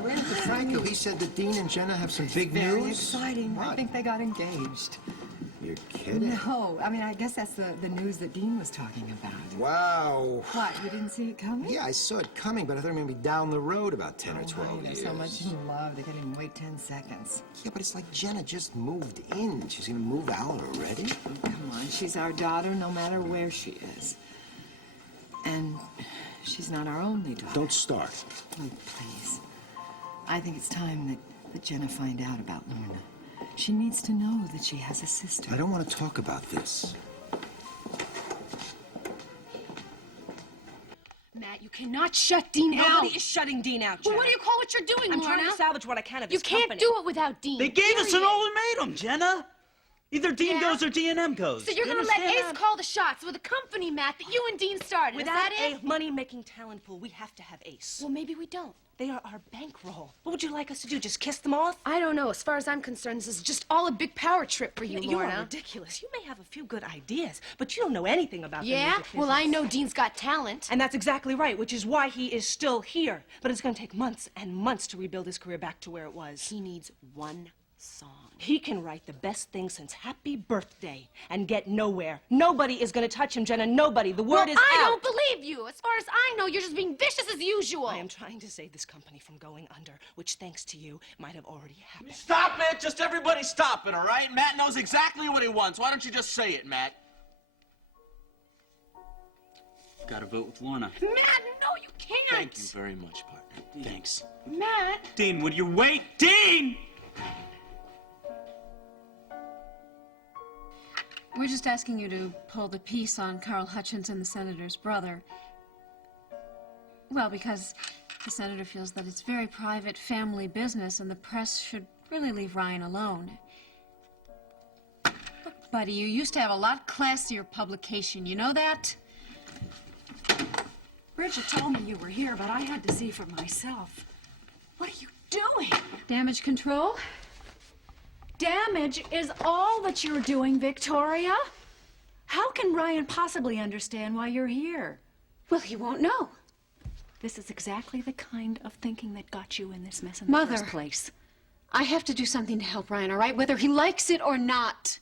I ran into Franco. He said that Dean and Jenna have some big news. Very exciting. What? I think they got engaged. You're kidding? No, I mean, I guess that's the news that Dean was talking about. Wow. What, you didn't see it coming? Yeah, I saw it coming, but I thought it was going to be down the road about 10 or 12 honey, years. there's so much in love, they couldn't even wait 10 seconds. Yeah, but it's like Jenna just moved in. She's going to move out already? Oh, come on, she's our daughter no matter where she is. And she's not our only daughter. Don't start. Oh, please. I think it's time that Jenna find out about Lorna. She needs to know that she has a sister. I don't want to talk about this. Matt, you cannot shut Dean out. Nobody is shutting Dean out, Jenna. Well, what do you call what you're doing, I'm Lorna? trying to salvage what I can of You this can't company. do it without Dean. They gave us an period. ultimatum, Jenna. Either Dean Yeah? goes or D&M goes. So you're You gonna let understand Ace that? call the shots with a company, Matt, that you and Dean started. Without Is that it? a money-making talent pool, we have to have Ace. Well, maybe we don't. They are our bankroll. What would you like us to do? Just kiss them off? I don't know. As far as I'm concerned, this is just all a big power trip for you, You Lorna. are ridiculous. You may have a few good ideas, but you don't know anything about the Yeah? music Well, I business. know Dean's got talent. And that's exactly right, which is why he is still here. But it's going to take months and months to rebuild his career back to where it was. He needs one song. He can write the best thing since Happy Birthday and get nowhere. Nobody is going to touch him, Jenna. Nobody. The word is I out. don't believe you. As far as I know, you're just being vicious as usual. I am trying to save this company from going under, which, thanks to you, might have already happened. Stop it! Just everybody stop it, all right? Matt knows exactly what he wants. Why don't you just say it, Matt? Gotta vote with Lorna. Matt, no, you can't. Thank you very much, partner. Thanks. Matt. Dean, would you wait? Dean! We're just asking you to pull the piece on Carl Hutchinson, the senator's brother. Well, because the senator feels that it's very private family business and the press should really leave Ryan alone. Look, buddy, you used to have a lot classier publication. You know that? Bridget told me you were here, but I had to see for myself. What are you doing? Damage control? Damage is all that you're doing, Victoria. How can Ryan possibly understand why you're here? Well, he won't know. This is exactly the kind of thinking that got you in this mess in the Mother. first place. I have to do something to help Ryan, all right? Whether he likes it or not.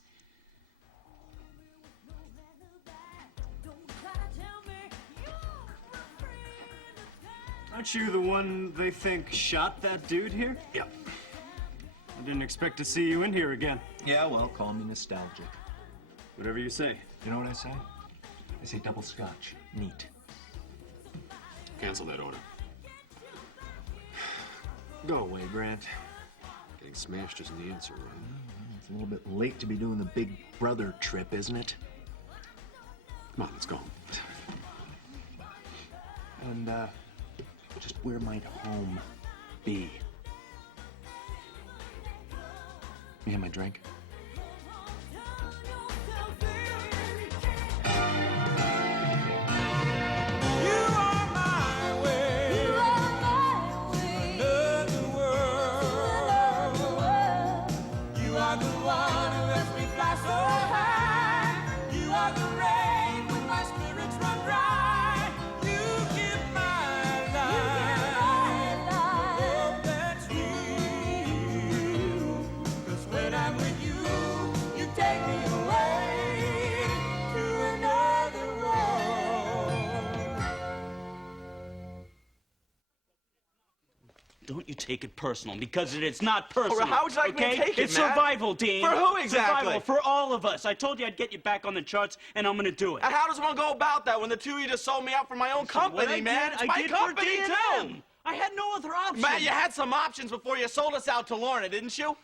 Aren't you the one they think shot that dude here? Yeah. I didn't expect to see you in here again. Yeah, well, call me nostalgic. Whatever you say. You know what I say? I say double scotch. Neat. Cancel that order. Go away, Grant. Getting smashed isn't the answer, right? It's a little bit late to be doing the big brother trip, isn't it? Come on, let's go. And, just where might home be? You have my drink? Don't you take it personal, because it's not personal. how would you like me to okay? take it, It's Matt? survival, Dean. For who exactly? Survival for all of us. I told you I'd get you back on the charts, and I'm gonna do it. And how does one go about that when the two of you just sold me out for my own company, What I man? did, It's I my did company, for too! D&M. I had no other option. Matt, you had some options before you sold us out to Lorna, didn't you?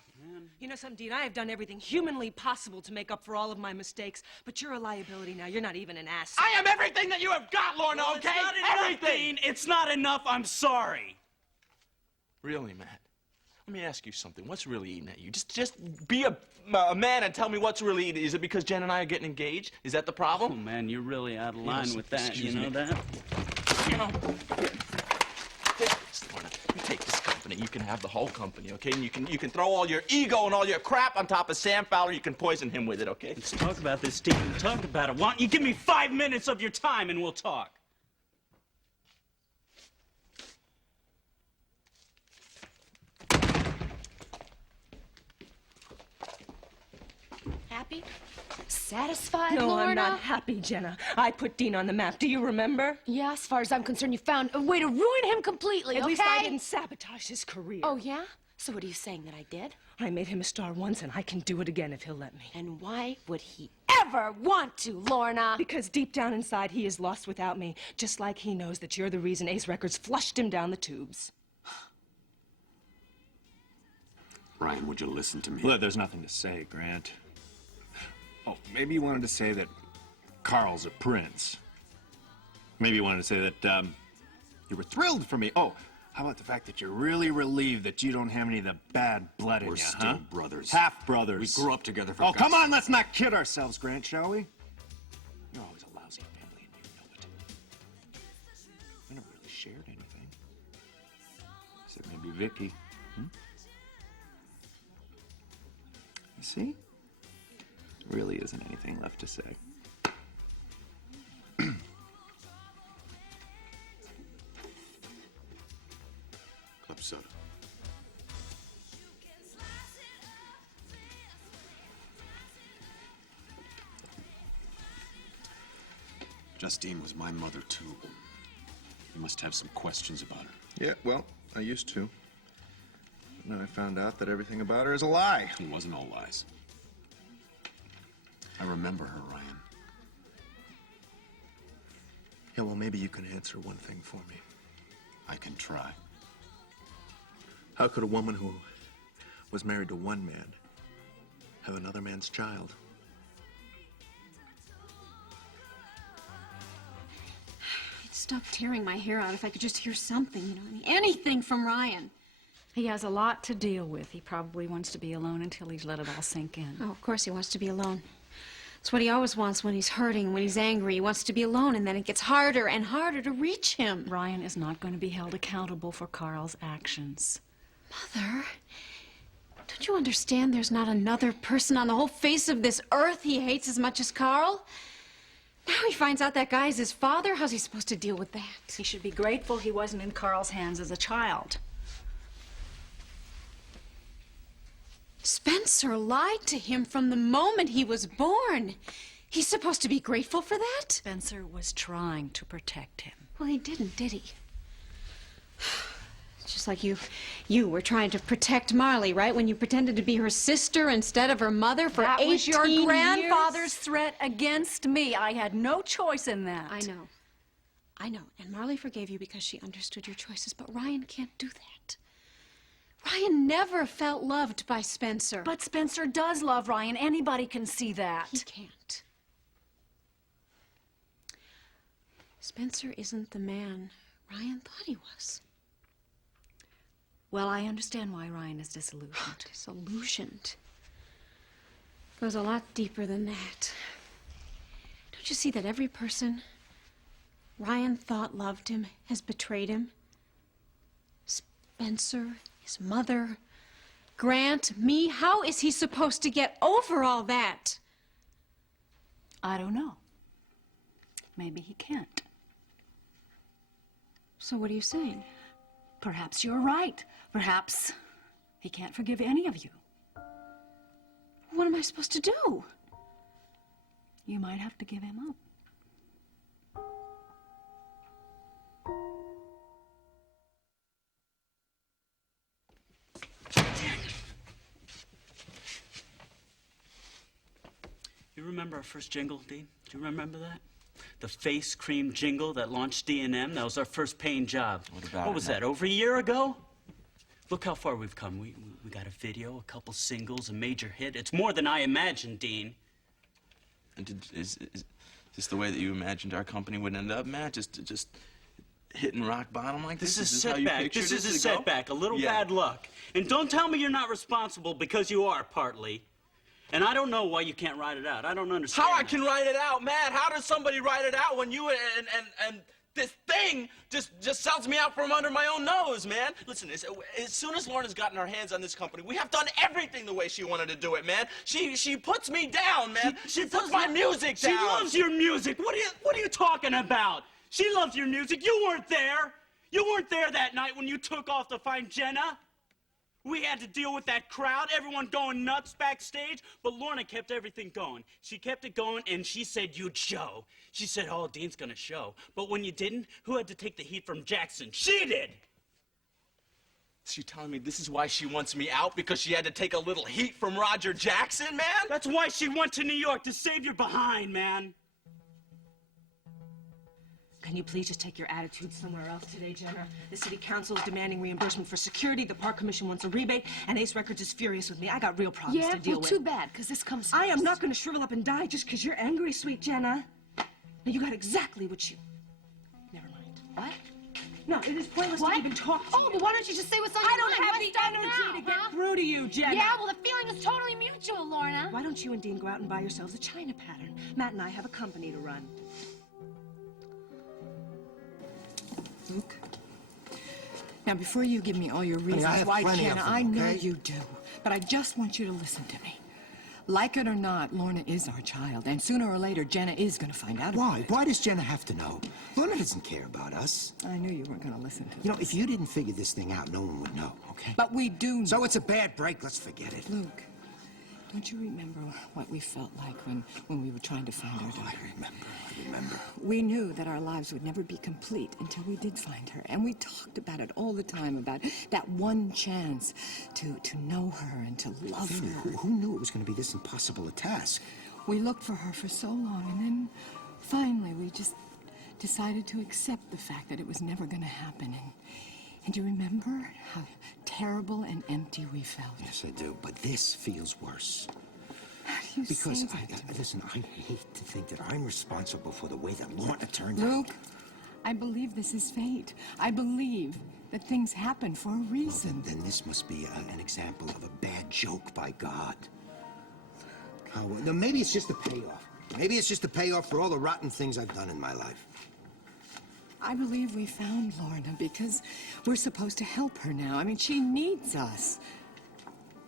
You know something, Dean? I have done everything humanly possible to make up for all of my mistakes, but you're a liability now. You're not even an asset. I am everything that you have got, Lorna, Well, okay? It's not enough, Everything! Dean. It's not enough. I'm sorry. Really, Matt? Let me ask you something. What's really eating at you? Just be a man and tell me what's really eating. Is it because Jen and I are getting engaged? Is that the Oh, problem? man, you're really out of line with that. excuse You know me. that? You know, take this, Lorna. You take this company. You can have the whole company, okay? And you can throw all your ego and all your crap on top of Sam Fowler. You can poison him with it, okay? Let's talk about this, Dean. Talk about it. Why don't you give me 5 minutes of your time, and we'll talk. happy? Satisfied, No, Lorna? I'm not happy, Jenna. I put Dean on the map. Do you remember? Yeah, as far as I'm concerned, you found a way to ruin him completely, At okay? least I didn't sabotage his career. Oh, yeah? So what are you saying that I did? I made him a star once, and I can do it again if he'll let me. And why would he ever want to, Lorna? Because deep down inside, he is lost without me, just like he knows that you're the reason Ace Records flushed him down the tubes. Ryan, would you listen to me? Well, there's nothing to say, Grant. Oh, maybe you wanted to say that Carl's a prince. Maybe you wanted to say that, you were thrilled for me. Oh, how about the fact that you're really relieved that you don't have any of the bad blood in We're you, still huh? brothers. Half-brothers. We grew up together for Oh, God's come on, sake. let's not kid ourselves, Grant, shall we? You're always a lousy family, and you know it. We never really shared anything. Except maybe Vicky. Hmm? You see? There really isn't anything left to say. Club soda. Justine was my mother, too. You must have some questions about her. Yeah, well, I used to. But now I found out that everything about her is a lie. It wasn't all lies. I remember her, Ryan. Yeah, well, maybe you can answer one thing for me. I can try. How could a woman who was married to one man have another man's child? I'd stop tearing my hair out if I could just hear something, you know, I mean, anything from Ryan. He has a lot to deal with. He probably wants to be alone until he's let it all sink in. Oh, of course he wants to be alone. It's what he always wants when he's hurting, when he's angry. He wants to be alone, and then it gets harder and harder to reach him. Ryan is not going to be held accountable for Carl's actions. Mother, don't you understand there's not another person on the whole face of this earth he hates as much as Carl? Now he finds out that guy is his father. How's he supposed to deal with that? He should be grateful he wasn't in Carl's hands as a child. Spencer lied to him from the moment he was born. He's supposed to be grateful for that? Spencer was trying to protect him. Well, he didn't, did he? It's just like you were trying to protect Marley, right? When you pretended to be her sister instead of her mother for 18 That was your years? grandfather's threat against me. I had no choice in that. I know. I know. And Marley forgave you because she understood your choices, but Ryan can't do that. Ryan never felt loved by Spencer. But Spencer does love Ryan. Anybody can see that. He can't. Spencer isn't the man Ryan thought he was. Well, I understand why Ryan is disillusioned. Disillusioned. Goes a lot deeper than that. Don't you see that every person Ryan thought loved him has betrayed him? Spencer, his mother, Grant, me. How is he supposed to get over all that? I don't know. Maybe he can't. So what are you saying? Perhaps you're right. Perhaps he can't forgive any of you. What am I supposed to do? You might have to give him up. You remember our first jingle, Dean? Do you remember that? The face cream jingle that launched D&M? That was our first paying job. What about What it, was man? that, over a year ago? Look how far we've come. We got a video, a couple singles, a major hit. It's more than I imagined, Dean. And is this the way that you imagined our company would end up, Matt? Just hitting rock bottom like this? This is a how you setback. pictured This is it a to go? setback, a little Yeah. bad luck. And don't tell me you're not responsible, because you are, partly. And I don't know why you can't write it out. I don't understand. How I that. can write it out, Matt? How does somebody write it out when you and this thing just sells me out from under my own nose, man? Listen, as soon as Lorna's gotten her hands on this company, we have done everything the way she wanted to do it, man. She puts me down, man. She puts my music down. She loves your music. What are you talking about? She loves your music. You weren't there. You weren't there that night when you took off to find Jenna. We had to deal with that crowd, everyone going nuts backstage, but Lorna kept everything going. She kept it going, and she said you'd show. She said, oh, Dean's gonna show. But when you didn't, who had to take the heat from Jackson? She did! Is she telling me this is why she wants me out? Because she had to take a little heat from Roger Jackson, man? That's why she went to New York, to save your behind, man. Can you please just take your attitude somewhere else today, Jenna? The city council is demanding reimbursement for security, the park commission wants a rebate, and Ace Records is furious with me. I got real problems to deal with. too bad, because this comes I am first. not going to shrivel up and die just because you're angry, sweet Jenna. Now, you got exactly what you... Never mind. What? No, it is pointless What? to even talk to Oh, you. but why don't you just say what's on your I don't mind? have Why the stop energy now, to get huh? through to you, Jenna. Yeah, well, the feeling is totally mutual, Lorna. Why don't you and Dean go out and buy yourselves a China pattern? Matt and I have a company to run. Luke, now before you give me all your reasons I have why plenty of Jenna, them, I know okay? you do, but I just want you to listen to me. Like it or not, Lorna is our child, and sooner or later, Jenna is going to find out about Why? it. Why does Jenna have to know? Lorna doesn't care about us. I knew you weren't going to listen to You know, this. if you didn't figure this thing out, no one would know, okay? But we do know. So it's a bad break. Let's forget it. Luke, don't you remember what we felt like when we were trying to find our daughter? I remember. We knew that our lives would never be complete until we did find her. And we talked about it all the time, about that one chance to know her and to love Fanny, her. who knew it was going to be this impossible a task? We looked for her for so long, and then finally we just decided to accept the fact that it was never going to happen. And you remember how terrible and empty we felt? Yes, I do. But this feels worse. How do you Because, say that? listen, I hate to think that I'm responsible for the way that Lorna turned out. Luke, I believe this is fate. I believe that things happen for a Well, reason. then this must be an example of a bad joke by God. Oh, well, no, maybe it's just a payoff. Maybe it's just a payoff for all the rotten things I've done in my life. I believe we found Lorna because we're supposed to help her now. I mean, she needs us.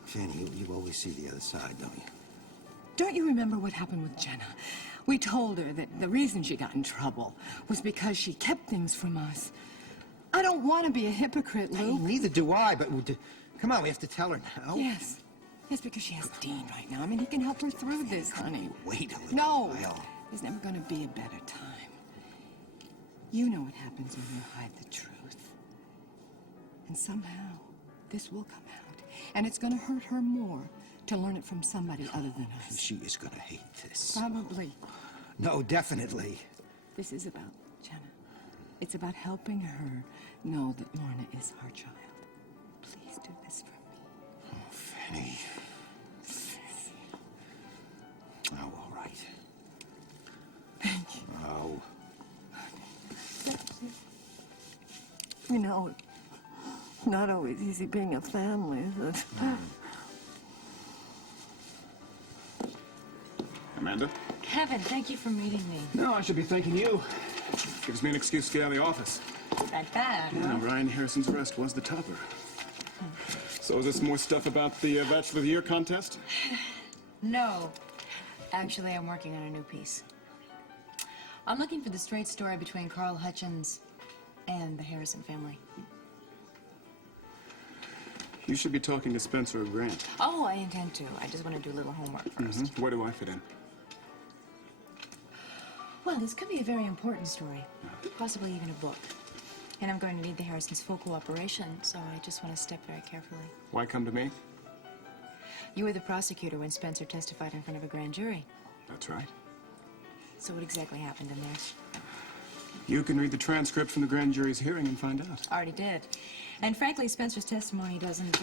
Fanny, you always see the other side, don't you? Don't you remember what happened with Jenna? We told her that the reason she got in trouble was because she kept things from us. I don't want to be a hypocrite, Hey, Luke. neither do I, but come on, we have to tell her now. Yes. Yes, because she has Dean right now. I mean, he can help her through this, honey. Wait a little No. while. There's never going to be a better time. You know what happens when you hide the truth. And somehow, this will come out. And it's going to hurt her more to learn it from somebody other than us. She is gonna hate this. Probably. No, definitely. This is about Jenna. It's about helping her know that Lorna is our child. Please do this for me. Oh, Fanny. Oh, all right. Thank you. Oh. You know, it's not always easy being a family, is it? Amanda? Kevin, thank you for meeting me. No, I should be thanking you. Gives me an excuse to get out of the office. That bad, huh? Yeah, Ryan Harrison's arrest was the topper. So is this more stuff about the Bachelor of the Year contest? No. Actually, I'm working on a new piece. I'm looking for the straight story between Carl Hutchins and the Harrison family. You should be talking to Spencer or Grant. Oh, I intend to. I just want to do a little homework first. Where do I fit in? Well, this could be a very important story. Possibly even a book. And I'm going to need the Harrisons' full cooperation, so I just want to step very carefully. Why come to me? You were the prosecutor when Spencer testified in front of a grand jury. That's right. So what exactly happened in there? You can read the transcript from the grand jury's hearing and find out. Already did. And frankly, Spencer's testimony doesn't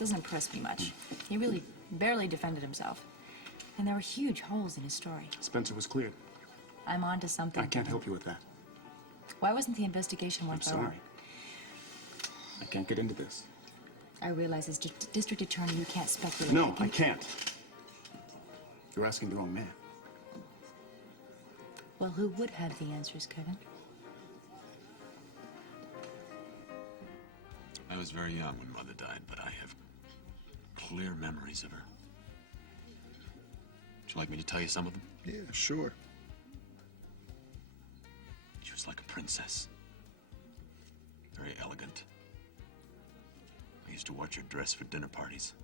impress me much. He really barely defended himself. And there were huge holes in his story. Spencer was cleared. I'm on to something. I can't help you with that. Why wasn't the investigation I'm went forward? sorry. I can't get into this. I realize as district attorney you can't speculate. No, I can't. You're asking the wrong man. Well, who would have the answers, Kevin? I was very young when Mother died, but I have clear memories of her. Would you like me to tell you some of them? Yeah, sure. She was like a princess. Very elegant. used to watch her dress for dinner parties.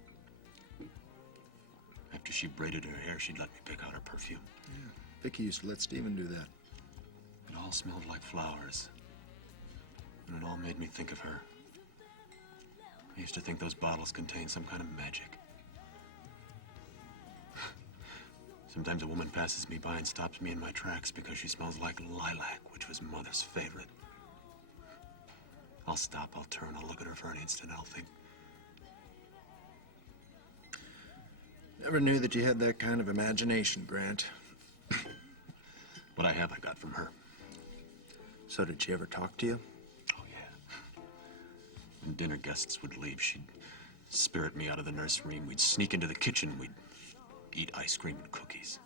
After she braided her hair, she'd let me pick out her perfume. Yeah, Vicky used to let Stephen do that. It all smelled like flowers. And it all made me think of her. I used to think those bottles contained some kind of magic. Sometimes a woman passes me by and stops me in my tracks because she smells like lilac, which was Mother's favorite. I'll stop, I'll turn, I'll look at her for an instant, I'll think. Never knew that you had that kind of imagination, Grant. What I have, I got from her. So did she ever talk to you? Oh, yeah. When dinner guests would leave, she'd spirit me out of the nursery, and we'd sneak into the kitchen, we'd eat ice cream and cookies.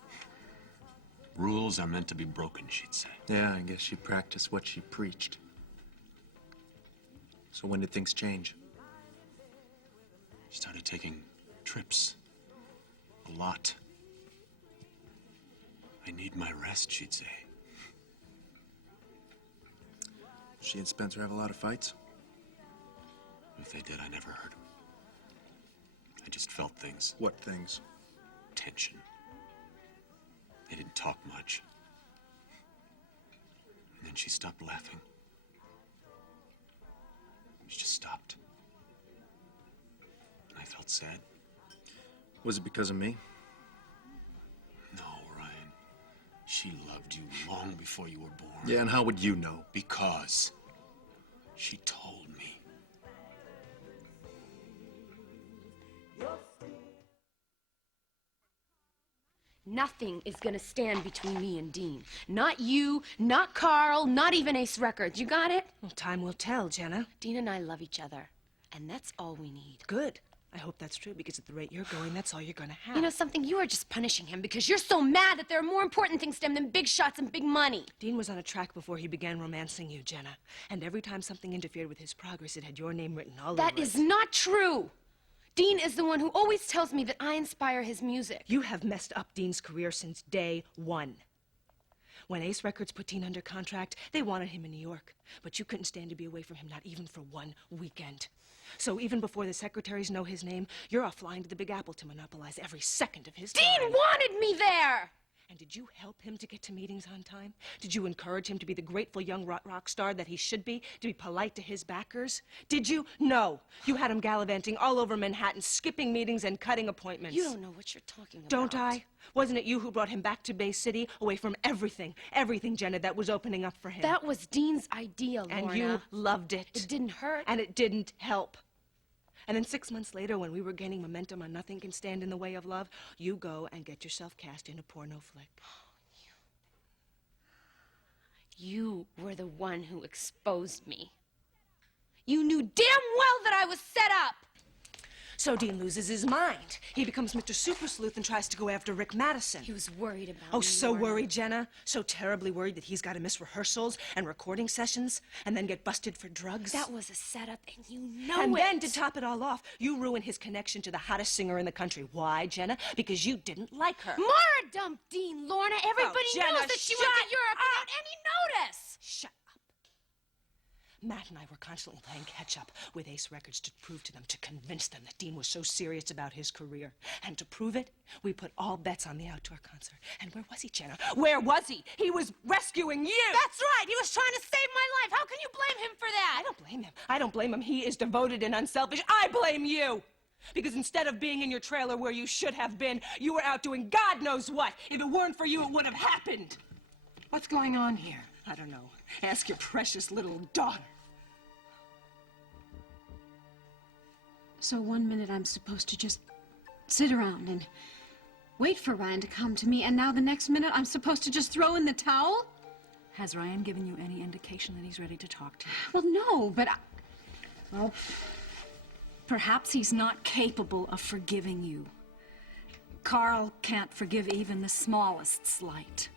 Rules are meant to be broken, she'd say. Yeah, I guess she practiced what she preached. So when did things change? She started taking trips. A lot. I need my rest, she'd say. She and Spencer have a lot of fights? If they did, I never heard. I just felt things. What things? Tension. They didn't talk much. And then she stopped laughing. She just stopped. And I felt sad. Was it because of me? No, Ryan. She loved you long before you were born. Yeah, and how would you know? Because she told me. Nothing is gonna stand between me and Dean. Not you, not Carl, not even Ace Records. You got it? Well, time will tell, Jenna. Dean and I love each other, and that's all we need. Good. I hope that's true, because at the rate you're going, that's all you're gonna have. You know something? You are just punishing him because you're so mad that there are more important things to him than big shots and big money. Dean was on a track before he began romancing you, Jenna. And every time something interfered with his progress, it had your name written all over it. That is not true. Dean is the one who always tells me that I inspire his music. You have messed up Dean's career since day one. When Ace Records put Dean under contract, they wanted him in New York. But you couldn't stand to be away from him, not even for one weekend. So even before the secretaries know his name, you're off flying to the Big Apple to monopolize every second of his time. Dean wanted me there! And did you help him to get to meetings on time? Did you encourage him to be the grateful young rock star that he should be, to be polite to his backers? Did you? No. You had him gallivanting all over Manhattan, skipping meetings and cutting appointments. You don't know what you're talking about. Don't I? Wasn't it you who brought him back to Bay City, away from everything, Jenna, that was opening up for him? That was Dean's idea, Lorna. And you loved it. It didn't hurt. And it didn't help. And then 6 months later, when we were gaining momentum on Nothing Can Stand in the Way of Love, you go and get yourself cast in a porno flick. You were the one who exposed me. You knew damn well that I was set up! So Dean loses his mind. He becomes Mr. Super Sleuth and tries to go after Rick Madison. He was worried about Oh, me, so Lorna. worried, Jenna. So terribly worried that he's got to miss rehearsals and recording sessions and then get busted for drugs. That was a setup, and you know And it. then, to top it all off, you ruin his connection to the hottest singer in the country. Why, Jenna? Because you didn't like her. Mara dumped Dean, Lorna. Everybody Jenna, knows that she went shut to Europe without any notice. Shut up. Matt and I were constantly playing catch-up with Ace Records to prove to them, to convince them that Dean was so serious about his career. And to prove it, we put all bets on the outdoor concert. And where was he, Jenna? Where was he? He was rescuing you! That's right. He was trying to save my life. How can you blame him for that? I don't blame him. I don't blame him. He is devoted and unselfish. I blame you! Because instead of being in your trailer where you should have been, you were out doing God knows what. If it weren't for you, it would have happened. What's going on here? I don't know. Ask your precious little daughter. So 1 minute I'm supposed to just sit around and wait for Ryan to come to me, and now the next minute I'm supposed to just throw in the towel? Has Ryan given you any indication that he's ready to talk to you? Well, no, but Well, perhaps he's not capable of forgiving you. Carl can't forgive even the smallest slight.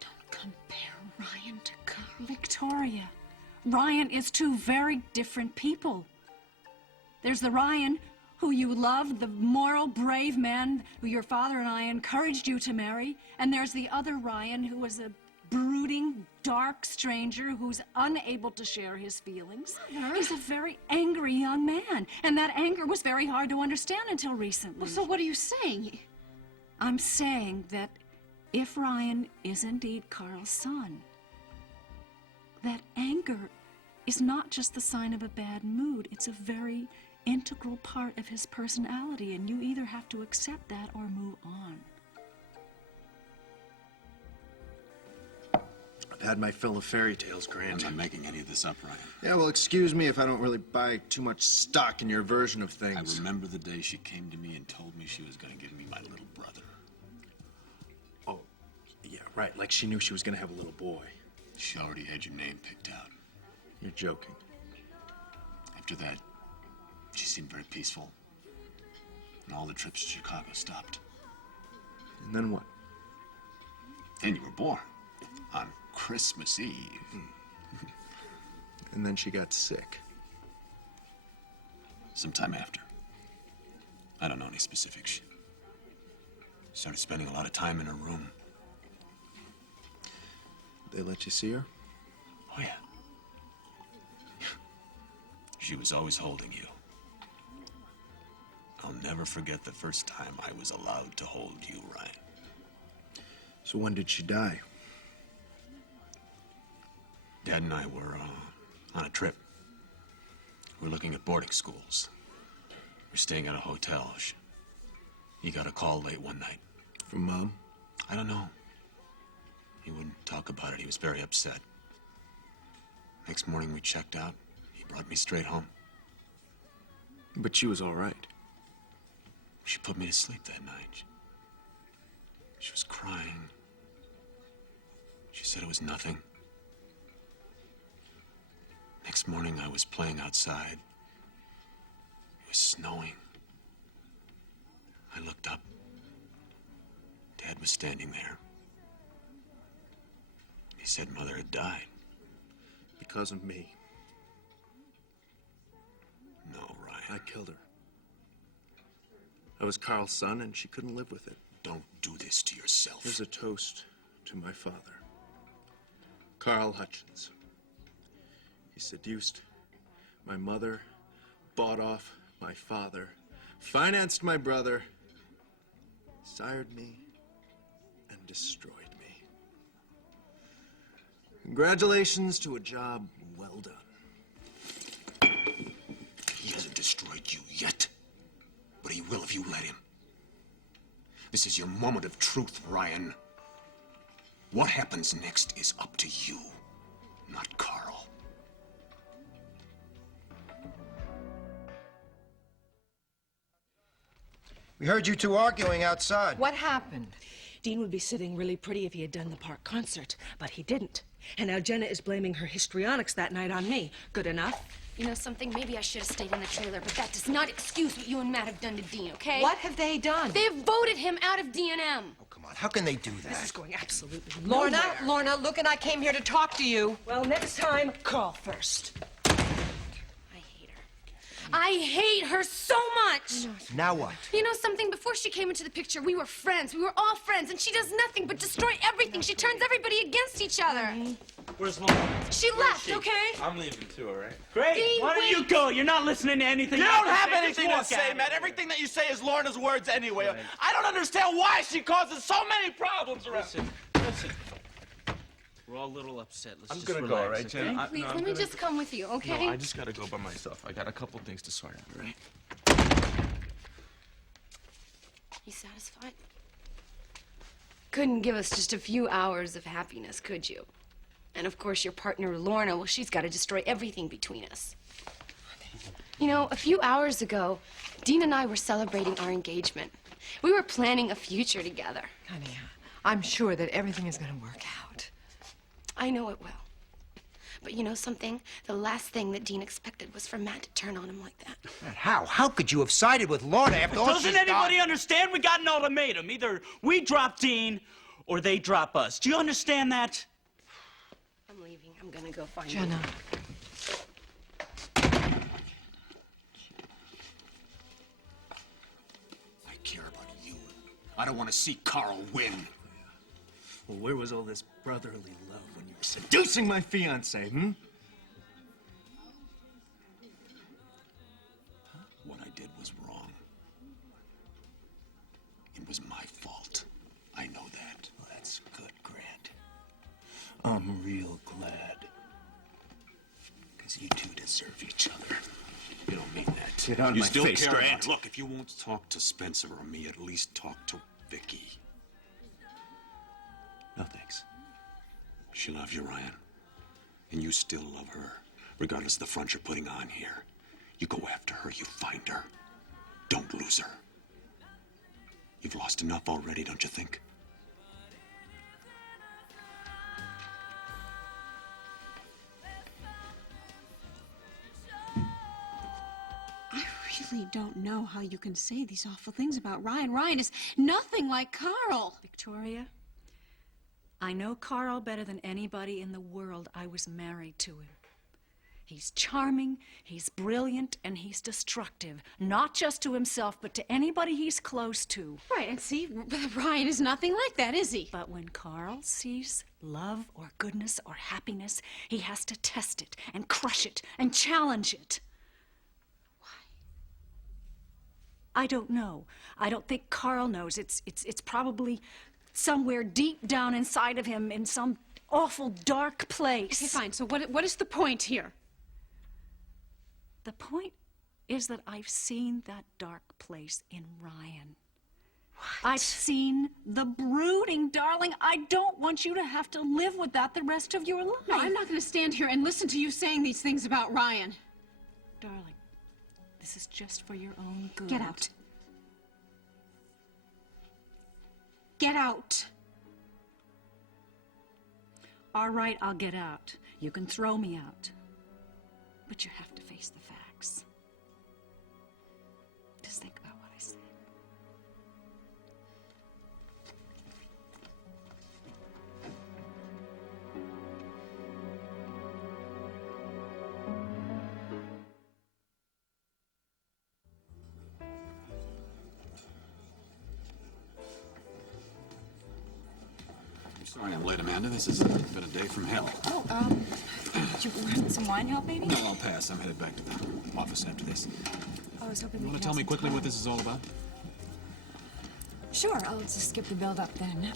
don't compare Ryan to Carl. Victoria, Ryan is two very different people. There's the Ryan who you loved, the moral, brave man who your father and I encouraged you to marry, and there's the other Ryan who was a brooding, dark stranger who's unable to share his feelings. He's a very angry young man, and that anger was very hard to understand until recently. Well, so what are you saying? I'm saying that if Ryan is indeed Carl's son, that anger is not just the sign of a bad mood, it's a very integral part of his personality, and you either have to accept that or move on. I've had my fill of fairy tales, Grant. I'm not making any of this up, Ryan. Yeah, well, excuse me if I don't really buy too much stock in your version of things. I remember the day she came to me and told me she was going to give me my little brother. Oh, yeah, right. Like she knew she was going to have a little boy. She already had your name picked out. You're joking. After that, she seemed very peaceful. And all the trips to Chicago stopped. And then what? Then you were born. On Christmas Eve. And then she got sick. Sometime after. I don't know any specifics. She started spending a lot of time in her room. They let you see her? Oh, yeah. She was always holding you. I'll never forget the first time I was allowed to hold you, Ryan. So when did she die? Dad and I were on a trip. We're looking at boarding schools. We're staying at a hotel. He got a call late one night. From Mom? I don't know. He wouldn't talk about it. He was very upset. Next morning we checked out. He brought me straight home. But she was all right. She put me to sleep that night. She was crying. She said it was nothing. Next morning I was playing outside. It was snowing. I looked up. Dad was standing there. He said Mother had died. Because of me. No, Ryan. I killed her. I was Carl's son, and she couldn't live with it. Don't do this to yourself. Here's a toast to my father. Carl Hutchins. He seduced my mother, bought off my father, financed my brother, sired me, and destroyed me. Congratulations to a job well done. He hasn't destroyed you yet, but he will if you let him. This is your moment of truth, Ryan. What happens next is up to you, not Carl. We heard you two arguing outside. What happened? Dean would be sitting really pretty if he had done the park concert, but he didn't. And now Jenna is blaming her histrionics that night on me. Good enough? You know something? Maybe I should have stayed in the trailer, but that does not excuse what you and Matt have done to Dean, okay? What have they done? They have voted him out of D&M. Oh, come on. How can they do This is that? going absolutely Lorna, nowhere. Lorna, look, and I came here to talk to you. Well, next time, call first. I hate her so much. Now what? You know something? Before she came into the picture, we were friends. We were all friends, and she does nothing but destroy everything. She turns everybody against each other. Where's Lorna? She left, okay? I'm leaving too, all right? Great. Dean, Why don't you wait. go? You're not listening to anything. You I don't have have to say. anything Just to walk say, out Matt. of here. Everything that you say is Lorna's words anyway. Right. I don't understand why she causes so many problems around. Listen. We're all a little upset. Let's I'm just gonna go, relax, all right, Jen? okay? Please, let me just come with you, okay? No, I just gotta go by myself. I got a couple things to sort out, all right? You satisfied? Couldn't give us just a few hours of happiness, could you? And of course, your partner, Lorna, well, she's got to destroy everything between us. You know, a few hours ago, Dean and I were celebrating our engagement. We were planning a future together. Honey, I'm sure that everything is going to work out. I know it will. But you know something? The last thing that Dean expected was for Matt to turn on him like that. Matt, how? How could you have sided with Lorna after all she's Doesn't anybody done? understand? We got an ultimatum. Either we drop Dean or they drop us. Do you understand that? I'm leaving. I'm gonna go find Jenna. I care about you. I don't want to see Carl win. Well, where was all this brotherly love when you were seducing my fiancée, hmm? What I did was wrong. It was my fault. I know that. Well, that's good, Grant. I'm real glad. Because you two deserve each other. You don't mean that. Get out of you my still face, care, Grant. Look, if you won't talk to Spencer or me, at least talk to Vicky. No, thanks. She loves you, Ryan. And you still love her, regardless of the front you're putting on here. You go after her, you find her. Don't lose her. You've lost enough already, don't you think? I really don't know how you can say these awful things about Ryan. Ryan is nothing like Carl. Victoria, I know Carl better than anybody in the world. I was married to him. He's charming, he's brilliant, and he's destructive. Not just to himself, but to anybody he's close to. Right, and see, Ryan is nothing like that, is he? But when Carl sees love or goodness or happiness, he has to test it and crush it and challenge it. Why? I don't know. I don't think Carl knows. It's probably somewhere deep down inside of him in some awful dark place. Okay, fine. So what is the point here? The point is that I've seen that dark place in Ryan. What? I've seen the brooding, darling. I don't want you to have to live with that the rest of your life. No, I'm not going to stand here and listen to you saying these things about Ryan. Darling, this is just for your own good. Get out. Get out. All right, I'll get out. You can throw me out. But you have to face the facts. Just think about what I said. I'm sorry I'm late, Amanda. This has been a day from hell. Oh, you want some wine help, maybe? No, I'll pass. I'm headed back to the office after this. I was hoping You we want could to tell have me some quickly time. what this is all about? Sure, I'll just skip the build-up then.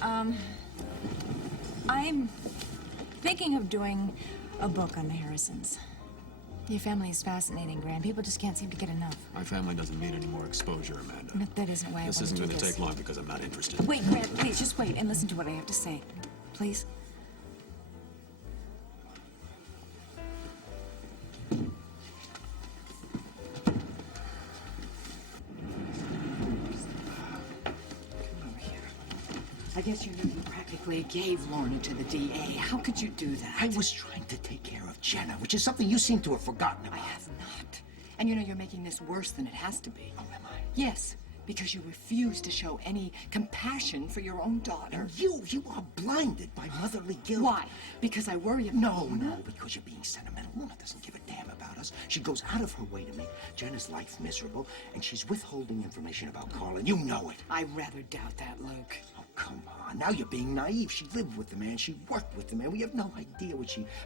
I'm thinking of doing a book on the Harrisons. Your family is fascinating, Grant. People just can't seem to get enough. My family doesn't need any more exposure, Amanda. But that isn't why I This want isn't to do going to this. take long because I'm not interested. Wait, Grant, please, just wait and listen to what I have to say. Please? I guess you know you practically gave Lorna to the DA. How could you do that? I was trying to take care of Jenna, which is something you seem to have forgotten about. I have not. And you know you're making this worse than it has to be. Oh, am I? Yes, because you refuse to show any compassion for your own daughter. You are blinded by motherly guilt. Why? Because I worry about No, Lorna? no, because you're being sentimental. Lorna doesn't give a damn about us. She goes out of her way to make Jenna's life miserable, and she's withholding information about Carl, and you know it. I rather doubt that, Luke. Oh, come on. Now you're being naive. She lived with the man. She worked with the man. We have no idea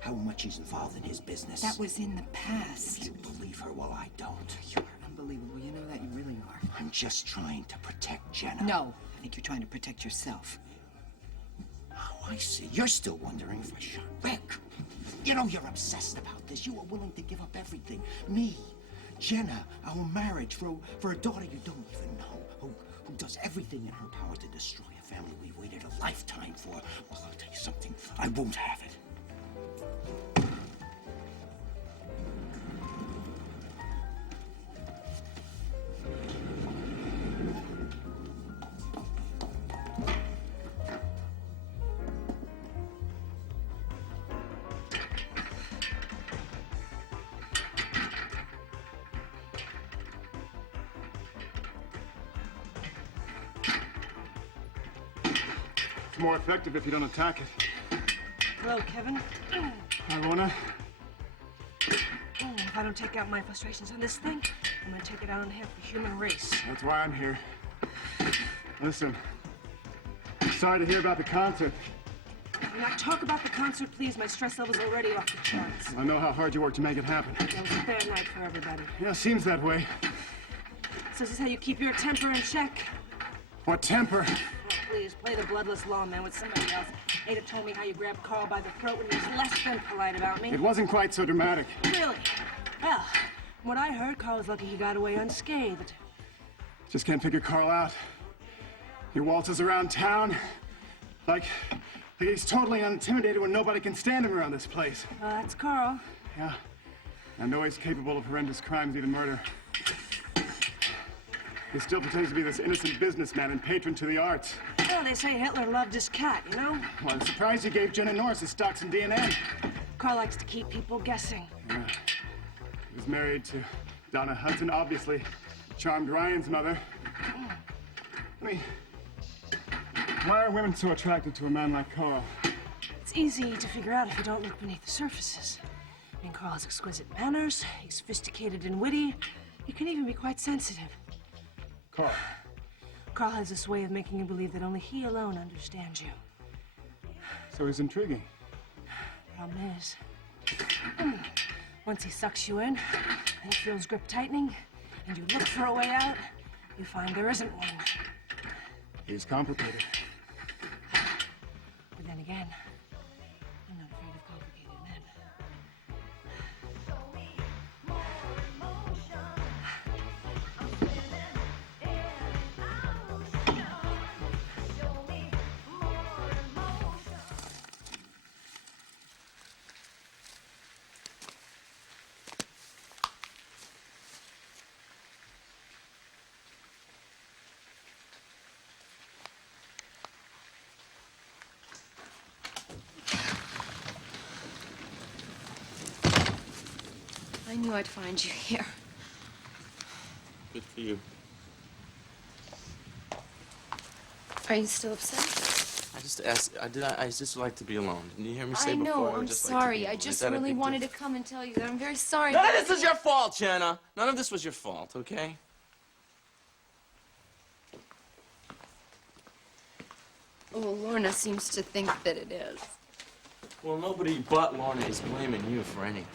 how much she's involved in his business. That was in the past. You believe her? Well, I don't. You're unbelievable. You know that. You really are. I'm just trying to protect Jenna. No, I think you're trying to protect yourself. Oh, I see. You're still wondering if I shot Rick. You know, you're obsessed about this. You were willing to give up everything. Me, Jenna, our marriage for a daughter you don't even know, who does everything in her power to destroy a family we waited a lifetime for. Well, I'll tell you something. I won't have it. It's more effective if you don't attack it. Hello, Kevin. Hi, Lorna. Oh, if I don't take out my frustrations on this thing, I'm gonna take it out on half the human race. That's why I'm here. Listen, sorry to hear about the concert. Can I talk about the concert, please? My stress level's already off the charts. I know how hard you worked to make it happen. It was a bad night for everybody. Yeah, seems that way. So this is how you keep your temper in check? What temper? Oh, please, play the bloodless lawman with somebody else. Ada told me how you grabbed Carl by the throat when he was less than polite about me. It wasn't quite so dramatic. Really? Well, from what I heard, Carl was lucky he got away unscathed. Just can't figure Carl out. He waltzes around town like he's totally unintimidated when nobody can stand him around this place. Well, that's Carl. Yeah. I know he's capable of horrendous crimes, even murder. He still pretends to be this innocent businessman and patron to the arts. Well, they say Hitler loved his cat, you know? Well, I'm surprised he gave Jenna Norris his stocks in DNA. Carl likes to keep people guessing. Yeah. He was married to Donna Hudson, obviously charmed Ryan's mother. I mean, why are women so attracted to a man like Carl? It's easy to figure out if you don't look beneath the surfaces. I mean, Carl has exquisite manners, he's sophisticated and witty. He can even be quite sensitive. Carl. Carl has this way of making you believe that only he alone understands you. So he's intriguing. Problem is, once he sucks you in and he feels grip tightening, and you look for a way out, you find there isn't one. He's complicated. But then again, I'm not afraid of complicated men. I knew I'd find you here. Good for you. Are you still upset? I just asked. I just like to be alone. Didn't you hear me say I before? know, I would I'm just like to be sorry. I alone. just Is that a really big wanted deal? to come and tell you that I'm very sorry. None but- of this is your fault, Jenna. None of this was your fault, okay? Well, Lorna seems to think that it is. Well, nobody but Lorna is blaming you for anything.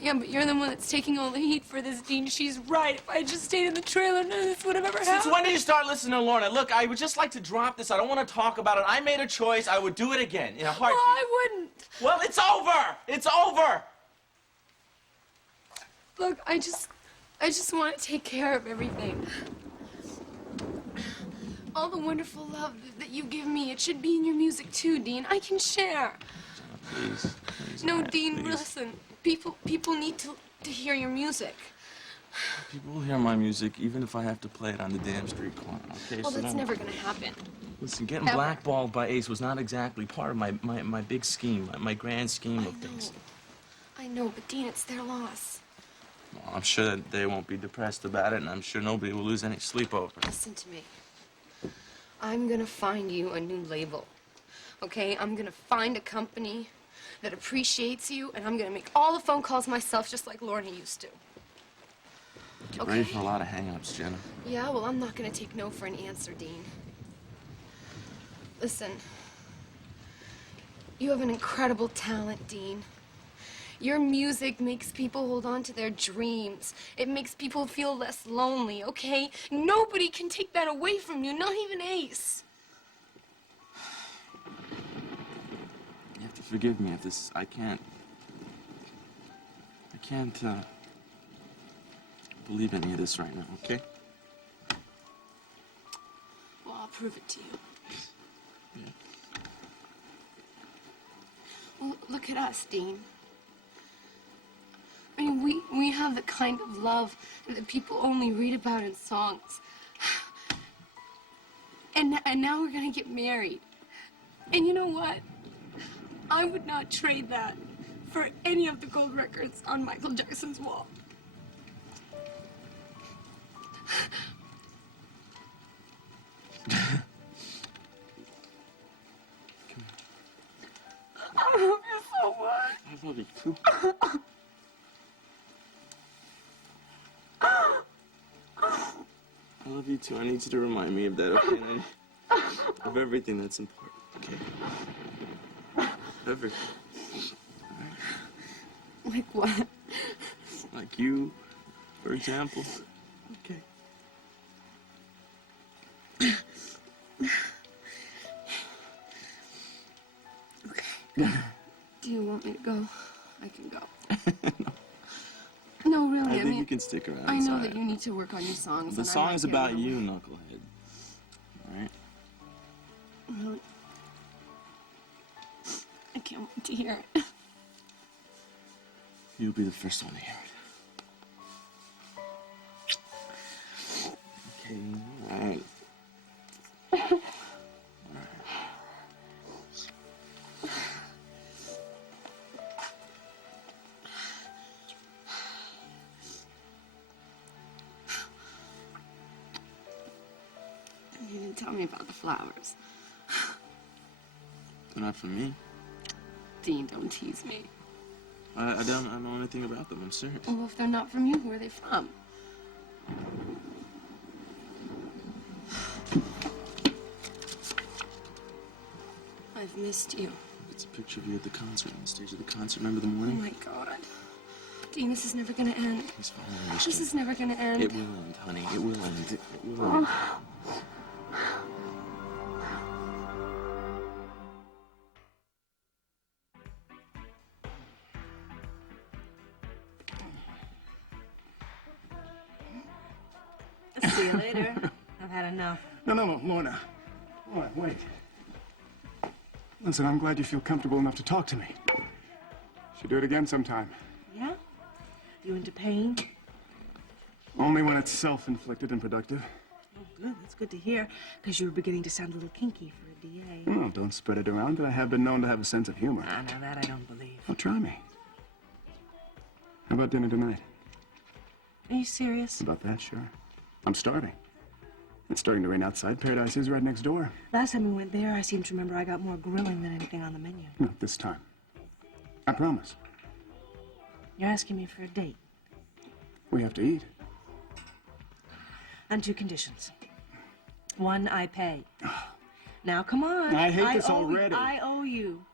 Yeah, but you're the one that's taking all the heat for this, Dean. She's right. If I had just stayed in the trailer, none of this would have ever happened. Since when did you start listening to Lorna? Look, I would just like to drop this. I don't want to talk about it. I made a choice. I would do it again in a heartbeat. Oh, I wouldn't. Well, it's over. It's over. Look, I just want to take care of everything. All the wonderful love that you give me, it should be in your music too, Dean. I can share. Please. No, Dean, listen. People need to hear your music. People will hear my music even if I have to play it on the damn street corner, okay? Well, So that's don't- never gonna happen. Listen, getting Ever. blackballed by Ace was not exactly part of my big scheme, my grand scheme of things. I know, but Dean, it's their loss. Well, I'm sure that they won't be depressed about it, and I'm sure nobody will lose any sleep over it. Listen to me. I'm gonna find you a new label, okay? I'm gonna find a company that appreciates you, and I'm gonna make all the phone calls myself, just like Lorna used to. Get ready for a lot of hang-ups, Jenna. Yeah, well, I'm not gonna take no for an answer, Dean. Listen, you have an incredible talent, Dean. Your music makes people hold on to their dreams. It makes people feel less lonely, okay? Nobody can take that away from you, not even Ace. You have to forgive me if this... I can't believe any of this right now, okay? Well, I'll prove it to you. Yeah. Well, look at us, Dean. I mean, we have the kind of love that people only read about in songs. And now we're gonna get married. And you know what? I would not trade that for any of the gold records on Michael Jackson's wall. I love you so much. I love you too. I love you too. I need you to remind me of that, okay? And of everything that's important, okay? okay? Everything. Like what? Like you, for example. Okay. Do you want me to go? I can go. No, really, I think you can stick around. I know inside. that you need to work on your songs. The and I song might is get about in the you, way. knucklehead. All right? Really? I can't wait to hear it. You'll be the first one to hear it. Okay, all right. You didn't tell me about the flowers. They're not for me. Dean, don't tease me. I don't know anything about them. I'm serious. Well, if they're not from you, who are they from? I've missed you. It's a picture of you at the concert, on the stage of the concert. Remember the Oh morning? my God. Dean, this is never gonna end. Please follow me. This is never gonna end. It will end, honey. It will end. It will end. See you later. I've had enough. No, Lorna. Lorna, wait. Listen, I'm glad you feel comfortable enough to talk to me. Should do it again sometime. Yeah? You into pain? Only when it's self-inflicted and productive. Oh, good. That's good to hear, because you were beginning to sound a little kinky for a DA. Oh, don't spread it around, but I have been known to have a sense of humor. Now that I don't believe. Oh, try me. How about dinner tonight? Are you serious? About that, sure. I'm starving. It's starting to rain outside. Paradise is right next door. Last time we went there, I seem to remember I got more grilling than anything on the menu. Not this time. I promise. You're asking me for a date. We have to eat. On two conditions. One, I pay. Now, come on. I hate this owe already. I owe you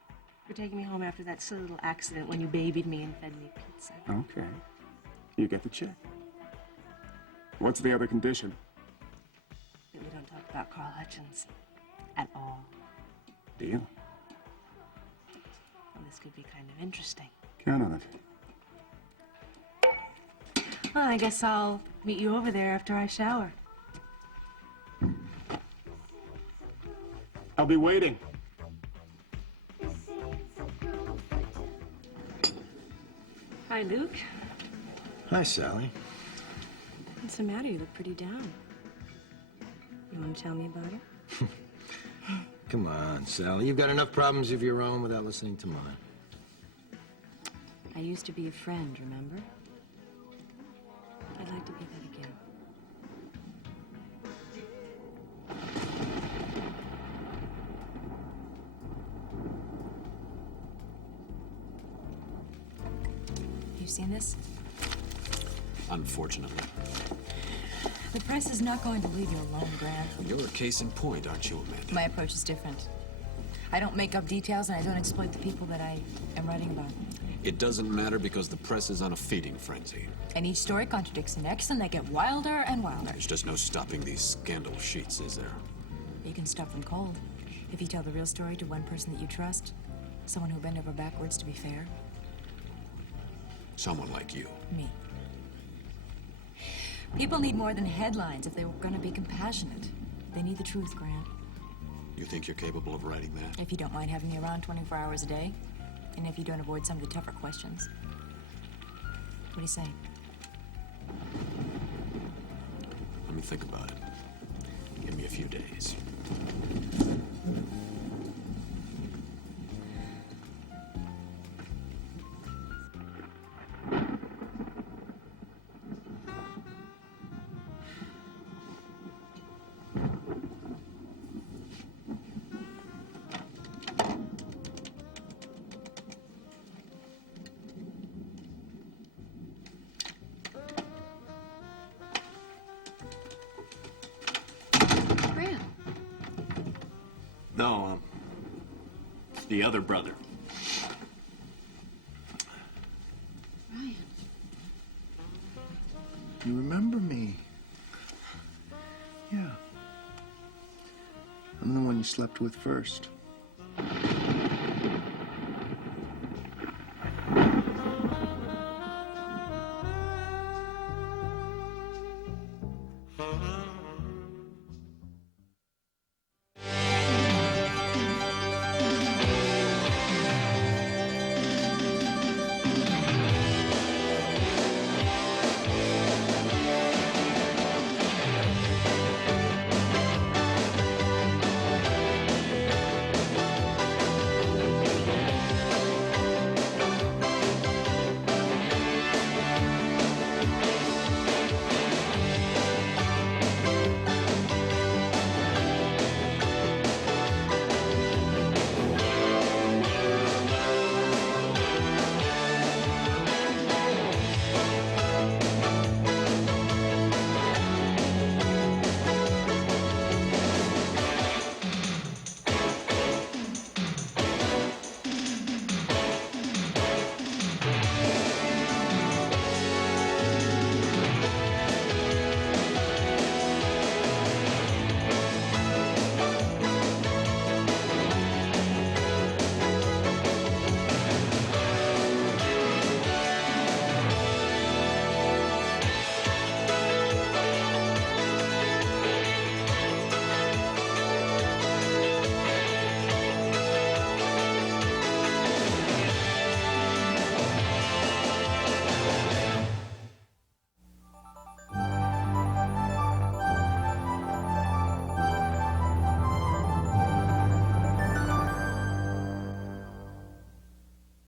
for taking me home after that silly little accident when you babied me and fed me pizza. Okay. You get the check. What's the other condition? That we don't talk about Carl Hutchins at all. Deal. Well, this could be kind of interesting. Count on it. Well, I guess I'll meet you over there after I shower. I'll be waiting. Hi, Luke. Hi, Sally. What's the matter? You look pretty down. You want to tell me about it? Come on, Sally. You've got enough problems of your own without listening to mine. I used to be a friend, remember? I'd like to be that again. You seen this? Unfortunately. The press is not going to leave you alone, Grant. You're a case in point, aren't you, Amanda? My approach is different. I don't make up details and I don't exploit the people that I am writing about. It doesn't matter because the press is on a feeding frenzy. And each story contradicts the next and they get wilder and wilder. There's just no stopping these scandal sheets, is there? You can stop them cold. If you tell the real story to one person that you trust, someone who'll bend over backwards to be fair. Someone like you. Me. People need more than headlines if they were going to be compassionate. They need the truth, Grant. You think you're capable of writing that? If you don't mind having me around 24 hours a day, and if you don't avoid some of the tougher questions. What do you say? Let me think about it. Give me a few days. Grant. No, the other brother. Ryan. You remember me? Yeah. I'm the one you slept with first.